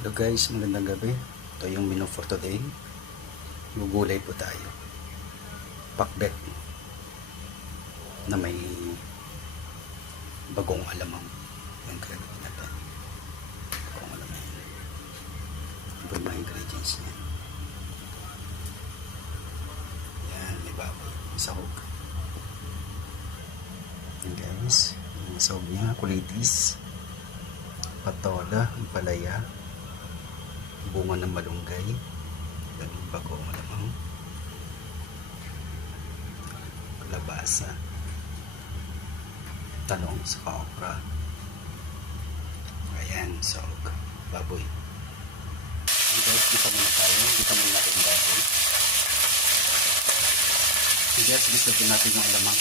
Hello guys, magandang gabi. Ito yung menu for today. Gugulay po tayo. Pakbet na may bagong alamang. Yan gagawin natin. Bagong alamang. Ito yung mga ingredients niya. Yan, may baboy. May sahog. Yan guys. Yung sahog niya, kulitis, patola, palaya, bunga ng malunggay, yung bagong alamang, kalabasa, talong sa okra. Ayan, sahog, baboy. And guys, gisa muna tayo. Gisa muna natin yung baboy. And guys, gisa din natin yung alamang.